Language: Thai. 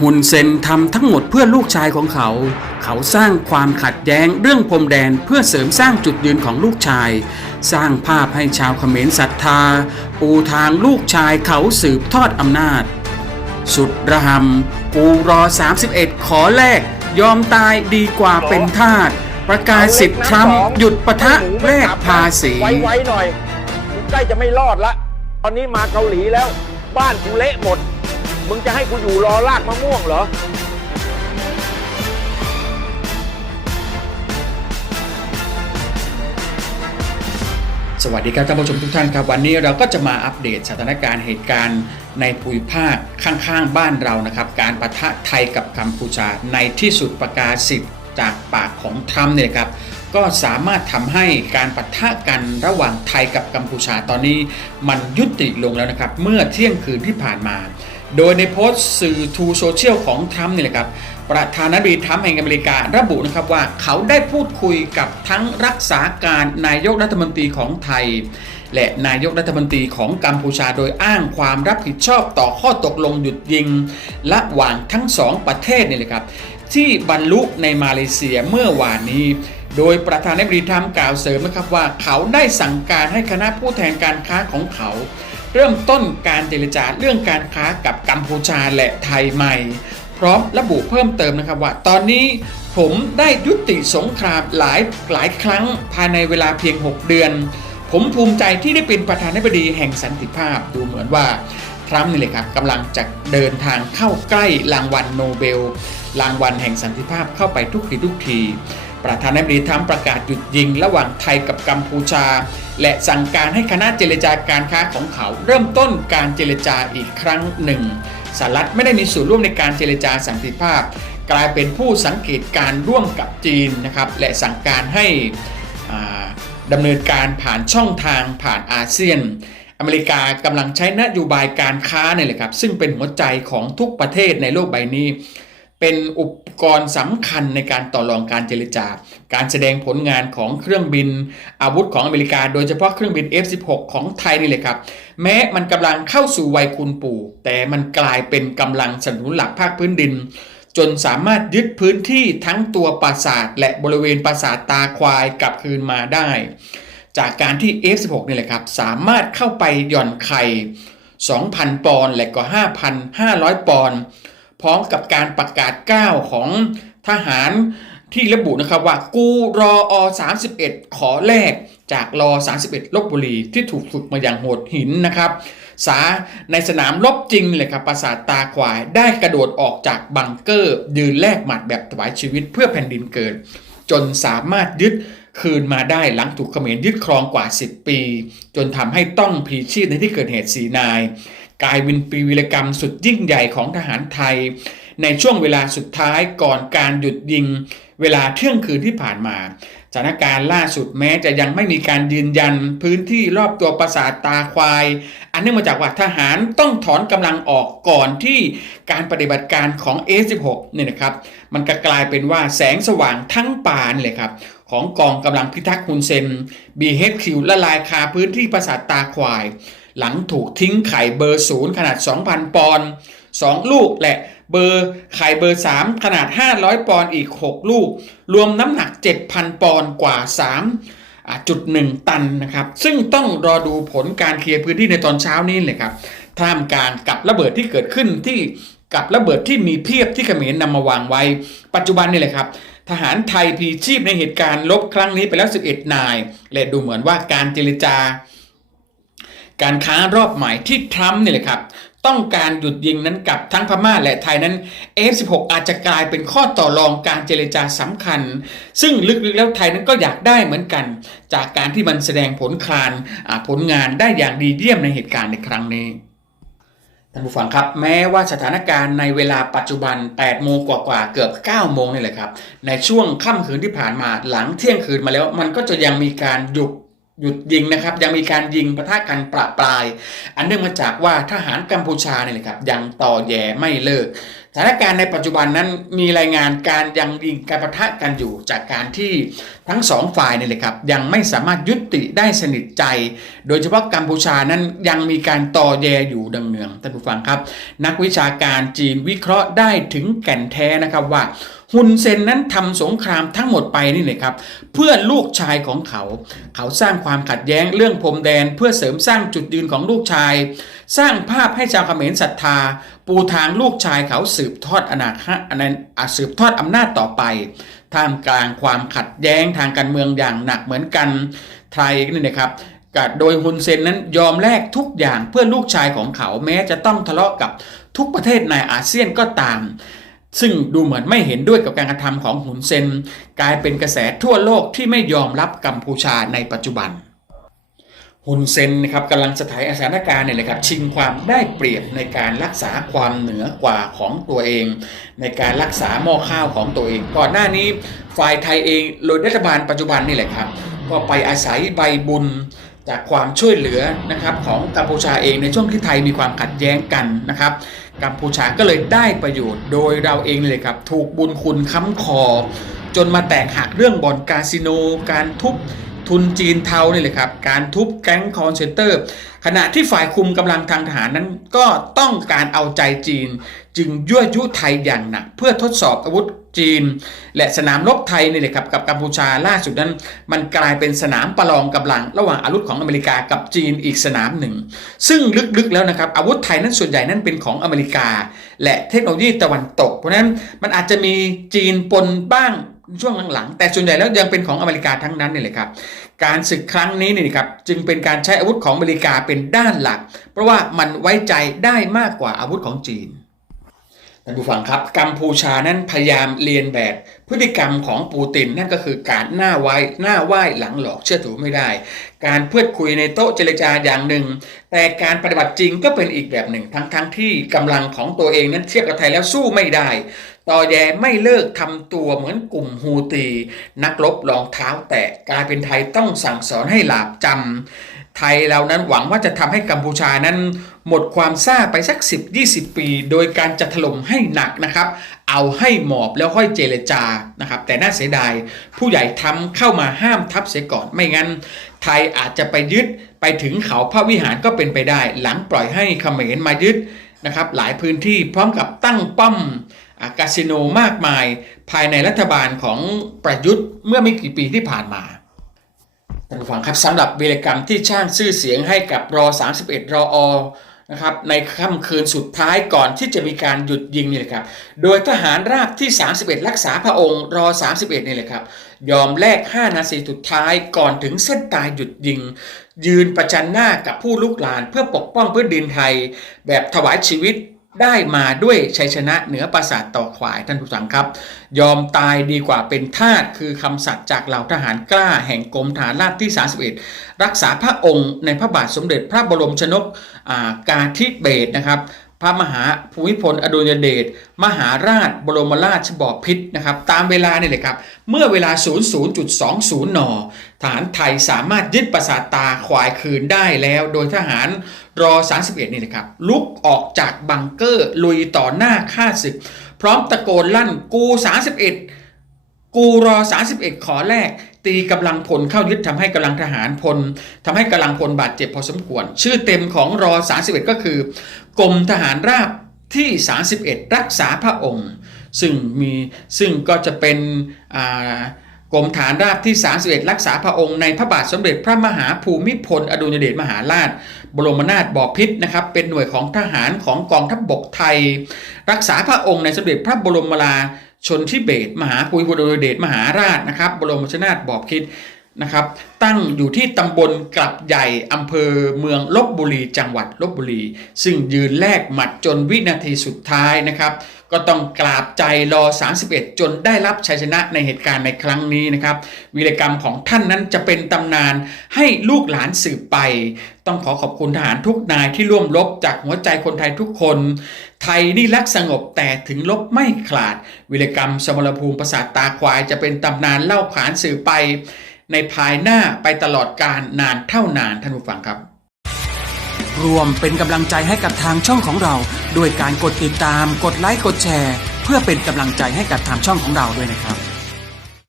ฮุนเซนทำทั้งหมดเพื่อลูกชายของเขา เขาสร้างความขัดแย้งเรื่องพรมแดนเพื่อเสริมสร้างจุดยืนของลูกชาย สร้างภาพให้ชาวเขมรศรัทธา ปูทางลูกชายเขาสืบทอดอำนาจ สุดระหำกูรอ 31 ขอแลกยอมตายดีกว่าเป็นทาสประกาศสิทธิ์ทรัมป์หยุดปะทะแลกภาษีไว้ๆหน่อยใกล้จะไม่รอดละ ตอนนี้มาเกาหลีแล้ว บ้านกูเละหมด มึงจะให้กูอยู่รอลากมะม่วงเหรอ สวัสดีครับท่านผู้ชมทุกท่านครับ วันนี้เราก็จะมาอัปเดตสถานการณ์เหตุการณ์ในภูมิภาคข้างๆบ้านเรานะครับ การประทะไทยกับกัมพูชาในที่สุดประกาศสิทธิ์จากปากของทรัมป์เนี่ยครับก็สามารถทำให้การปะทะกันระหว่างไทยกับกัมพูชาตอนนี้ มันยุติลงแล้วนะครับ เมื่อเที่ยงคืนที่ผ่านมา โดยในโพสต์สื่อทูโซเชียลของทรัมป์นี่แหละครับ ประธานาธิบดีทรัมป์แห่งอเมริการะบุนะครับว่าเขาได้พูดคุยกับทั้งรักษาการนายกรัฐมนตรีของไทย และนายกรัฐมนตรีของกัมพูชาโดยอ้างความรับผิดชอบต่อข้อตกลงหยุดยิงระหว่างทั้งสองประเทศนี่แหละครับ ที่บรรลุในมาเลเซียเมื่อวานนี้โดยประธานาธิบดีทรัมป์กล่าวเสริมนะครับว่าเขาได้สั่งการให้คณะผู้แทนการค้าของเขา เริ่มต้นการเจรจาเรื่องการค้ากับกัมพูชาและไทยใหม่ พร้อมระบุเพิ่มเติมนะครับว่า ตอนนี้ผมได้ยุติสงครามหลายหลายครั้งภายในเวลาเพียง 6 เดือน ผมภูมิใจที่ได้เป็นประธานาธิบดีแห่งสันติภาพดูเหมือนว่าทรัมป์นี่เลยครับกำลังจะเดินทางเข้าใกล้รางวัลโนเบล รางวัลแห่งสันติภาพเข้าไปทุกทีทุกทีประธานาธิบดีทรัมป์ประกาศหยุดยิงระหว่างไทยกับกัมพูชา และสั่งการให้คณะเจรจาการค้าของเขา เริ่มต้นการเจรจาอีกครั้งหนึ่งสหรัฐไม่ได้มีส่วนร่วมในการเจรจาสันติภาพ กลายเป็นผู้สังเกตการร่วมกับจีนนะครับและสั่งการให้ดำเนินการผ่านช่องทางผ่านอาเซียน อเมริกากำลังใช้นโยบายการค้าเนี่ยแหละครับซึ่งเป็นหัวใจของทุกประเทศในโลกใบนี้ เป็นอุปกรณ์สำคัญในการต่อรองการเจรจาการแสดงผลงานของเครื่องบินอาวุธของอเมริกา โดยเฉพาะเครื่องบิน F16 ของไทยนี่เลยครับ แม้มันกำลังเข้าสู่วัยคุณปู่ แต่มันกลายเป็นกำลังสนับสนุนหลักภาคพื้นดิน จนสามารถยึดพื้นที่ทั้งตัวปราสาทและบริเวณปราสาทตาควายกลับคืนมาได้ จากการที่ F16 นี่แหละครับสามารถเข้าไปหย่อนไข่ 2,000 ปอนด์และก็ 5,500 ปอนด์ พร้อมกับการประกาศก้าวของทหารที่ระบุนะครับว่ากูรออ31 ขอแลกจากรอ31ลบบุรีที่ถูกฝึกมาอย่างโหดหินนะครับ สาในสนามรบจริงเลยครับปราสาทตาควายได้กระโดดออกจากบังเกอร์ ยืนแลกหมัดแบบถวายชีวิตเพื่อแผ่นดินเกิด จนสามารถยึดคืนมาได้หลังถูกเขมรยึดครองกว่า 10 ปี จนทำให้ต้องพีชีพในที่เกิดเหตุสีนาย กลายเป็นปีวีรกรรมสุดยิ่งใหญ่ของทหารไทย ในช่วงเวลาสุดท้ายก่อนการหยุดยิงเวลาเที่ยงคืนที่ผ่านมาสถานการณ์ล่าสุดแม้จะยังไม่มีการยืนยันพื้นที่รอบตัวปราสาทตาควาย อันเนื่องมาจากว่าทหารต้องถอนกำลังออกก่อนที่การปฏิบัติการของ A16 เนี่ยนะครับ มันก็กลายเป็นว่าแสงสว่างทั้งป่านเลยครับ ของกองกำลังพิทักษ์ฮุนเซน BHQ ละลายคาพื้นที่ปราสาทตาควาย หลังถูกทิ้งไข่เบอร์ศูนย์ขนาด 2,000 ปอนด์2ลูกและ เบอร์ไข่เบอร์ 3 ขนาด 500 ปอนด์อีก 6 ลูก รวมน้ำหนัก 7,000 ปอนด์กว่า 3 จุดหนึ่งตันนะครับ ซึ่งต้องรอดูผลการเคลียร์พื้นที่ในตอนเช้านี้เลยครับท่ามกลางกับระเบิดที่เกิดขึ้นที่กับระเบิดที่มีเพียบที่เขมรนำมาวางไว้ ปัจจุบันนี่แหละครับทหารไทยพีชีพในเหตุการณ์ลบครั้งนี้ไปแล้ว 11 นาย และดูเหมือนว่าการเจรจา การค้ารอบใหม่ที่ทรัมป์นี่แหละครับต้องการหยุดยิงนั้นกับทั้งพม่าและไทยนั้น F16 อาจจะกลายเป็นข้อต่อรองการเจรจาสำคัญ ซึ่งลึกๆแล้วไทยนั้นก็อยากได้เหมือนกัน จากการที่มันแสดงผลคลานผลงานได้อย่างดีเยี่ยมในเหตุการณ์ในครั้งนี้ท่านผู้ฟังครับแม้ว่าสถานการณ์ในเวลาปัจจุบัน 8 โมงกว่าๆเกือบ 9 โมงนี่แหละครับ ในช่วงค่ำคืนที่ผ่านมาหลังเที่ยงคืนมาแล้ว มันก็จะยังมีการหยุด หยุดยิงนะครับยังมีการยิงประทะกันประปราย อันเนื่องมาจากว่าทหารกัมพูชาเนี่ยแหละครับยังต่อแย่ไม่เลิกสถานการณ์ในปัจจุบันนั้นมีรายงานการยังยิงการประทะกันอยู่จากการที่ ทั้งสองฝ่ายนี่เลยครับยังไม่สามารถยุติได้สนิทใจ โดยเฉพาะกัมพูชานั้นยังมีการต่อแยอยู่ดังเนืองท่านผู้ฟังครับ นักวิชาการจีนวิเคราะห์ได้ถึงแก่นแท้นะครับว่าฮุนเซนนั้นทำสงครามทั้งหมดไปนี่เลยครับ เพื่อลูกชายของเขา เขาสร้างความขัดแย้งเรื่องพรมแดน เพื่อเสริมสร้างจุดยืนของลูกชาย สร้างภาพให้ชาวเขมรศรัทธา ปูทางลูกชายเขาสืบทอดอนาคตอันนั้นสืบทอดอำนาจต่อไป ท่ามกลางความขัดแย้งทางการเมืองอย่างหนักเหมือนกันไทยนี่นะครับโดยฮุนเซนนั้นยอมแลกทุกอย่างเพื่อลูกชายของเขาแม้จะต้องทะเลาะกับทุกประเทศในอาเซียนก็ตาม ซึ่งดูเหมือนไม่เห็นด้วยกับการกระทำของฮุนเซน กลายเป็นกระแสทั่วโลกที่ไม่ยอมรับกัมพูชาในปัจจุบัน ฮุนเซนนะครับกำลังสถานสถานการณ์เนี่ยเลยครับชิงความได้เปรียบในการรักษาความเหนือกว่าของตัวเอง ในการรักษาหม้อข้าวของตัวเอง ก่อนหน้านี้ฝ่ายไทยเองโดยรัฐบาลปัจจุบันนี่แหละครับ ก็ไปอาศัยใบบุญจากความช่วยเหลือนะครับของกัมพูชาเองในช่วงที่ไทยมีความขัดแย้งกันนะครับกัมพูชาก็เลยได้ประโยชน์โดยเราเองเลยครับถูกบุญคุณค้ำคอ จนมาแตกหักเรื่องบ่อนคาสิโนการทุบ ทุนจีนเทานี่เลยครับ การทุบแก๊งคอนเซนเตอร์ ขณะที่ฝ่ายคุมกำลังทางทหารนั้นก็ต้องการเอาใจจีน จึงยั่วยุไทยอย่างหนัก เพื่อทดสอบอาวุธจีน และสนามรบไทยนี่เลยครับกับกัมพูชาล่าสุดนั้น มันกลายเป็นสนามประลองกำลัง ระหว่างอาวุธของอเมริกากับจีนอีกสนามหนึ่ง ซึ่งลึกๆแล้วนะครับอาวุธไทยนั้นส่วนใหญ่นั้นเป็นของอเมริกา และเทคโนโลยีตะวันตก เพราะนั้นมันอาจจะมีจีนปนบ้าง ช่วงหลังๆ แต่ส่วนใหญ่แล้วยังเป็นของอเมริกาทั้งนั้นนี่แหละครับ การศึกครั้งนี้นี่ครับจึงเป็นการใช้อาวุธของอเมริกาเป็นด้านหลัก เพราะว่ามันไว้ใจได้มากกว่าอาวุธของจีนท่านผู้ฟังครับกัมพูชานั้นพยายามเรียนแบบพฤติกรรมของปูตินนั่นก็คือการหน้าไว้หน้าไหว้หลังหลอกเชื่อถือไม่ได้ การพูดคุยในโต๊ะเจรจาอย่างหนึ่ง แต่การปฏิบัติจริงก็เป็นอีกแบบหนึ่งทั้งๆทที่กำลังของตัวเองนั้นเทียบกับไทยแล้วสู้ไม่ได้ ต่อแยไม่เลิกทำตัวเหมือนกลุ่มฮูตี นักรบรองเท้าแตะกลายเป็นไทยต้องสั่งสอนให้หลาบจำไทยเรานั้นหวังว่าจะทำให้กัมพูชานั้น หมดความซ่าไปสัก 10-20 ปี โดยการจะถล่มให้หนักนะครับ เอาให้หมอบแล้วค่อยเจรจานะครับ แต่น่าเสียดาย ผู้ใหญ่ทำเข้ามาห้ามทับเสียก่อนไม่งั้น ไทยอาจจะไปยึดไปถึงเขาพระวิหารก็เป็นไปได้ หลังปล่อยให้เขมรมายึดนะครับ หลายพื้นที่พร้อมกับตั้งป้อม อ่ากาสิโนมากมายภายในรัฐบาลของประยุทธ์เมื่อไม่กี่ปีที่ผ่านมาท่านผู้ฟังครับสำหรับวีรกรรมที่ช่างชื่อเสียงให้กับรอ 31 รออนะครับในค่ำคืนสุดท้ายก่อนที่จะมีการหยุดยิงนี่แหละครับ โดยทหารราบที่ 31 รักษาพระองค์รอ 31 นี่แหละครับ ยอมแลก 5 นาทีสุดท้ายก่อนถึงเส้นตายหยุดยิง ยืนประจันหน้ากับผู้ลุกลานเพื่อปกป้องพื้นดินไทย แบบถวายชีวิต ได้มาด้วยชัยชนะเหนือปราสาทต่อขวายท่านผู้ฟังครับ ยอมตายดีกว่าเป็นทาสคือคำสัตย์จากเหล่าทหารกล้าแห่งกรมฐานราบที่ 31 รักษาพระองค์ในพระบาทสมเด็จพระบรมชนกอ่ากาธิเบศนะครับ พระมหาภูมิพลอดุลยเดชมหาราชบรมราชบอพิษนะครับตามเวลานี่เลยครับ เมื่อเวลา 00.20นทหารไทยสามารถยึดปราสาทตาขวายคืนได้แล้ว โดยทหารรอ 31 นี่นะครับ ลุกออกจากบังเกอร์ลุยต่อหน้าข้าศึก พร้อมตะโกนลั่นกู 31 กูรอ 31 ขอแรก ตีกำลังพลเข้ายึดทำให้กำลังทหารพลทำให้กำลังพลบาดเจ็บพอสมควร ชื่อเต็มของรอ 31 ก็คือกรมทหารราบที่ 31 รักษาพระองค์ ซึ่งมีซึ่งก็จะเป็นกรมฐานราบที่ 31 รักษาพระองค์ในพระบาทสมเด็จพระมหาภูมิพล อดุลยเดชมหาราช บรมนาถบพิตรนะครับ เป็นหน่วยของทหารของกองทัพบบกไทย รักษาพระองค์ในสมเด็จพระบรมราชนทิเบศมหาปุยพดลเดชมหาราชนะครับ บรมชนาถบอบคิด นะครับ ตั้งอยู่ที่ตำบลกลับใหญ่อำเภอเมืองลบบุรี จังหวัดลบบุรี ซึ่งยืนแลกหมัดจนวินาทีสุดท้ายนะครับ ก็ต้องกราบใจรอ 31 จนได้รับชัยชนะในเหตุการณ์ในครั้งนี้นะครับ วีรกรรมของท่านนั้นจะเป็นตำนานให้ลูกหลานสืบไป ต้องขอขอบคุณทหารทุกนายที่ร่วมรบจากหัวใจคนไทยทุกคน ไทยนี่รักสงบแต่ถึงลบไม่ขาด วีรกรรมสมรภูมิประสาทตาควายจะเป็นตำนานเล่าขานสื่อไป ในภายหน้าไปตลอดการนานเท่านานท่านผู้ฟังครับ รวมเป็นกำลังใจให้กับทางช่องของเรา ด้วยการกดติดตาม กดไลค์ กดแชร์ เพื่อเป็นกำลังใจให้กับทางช่องของเราด้วยนะครับ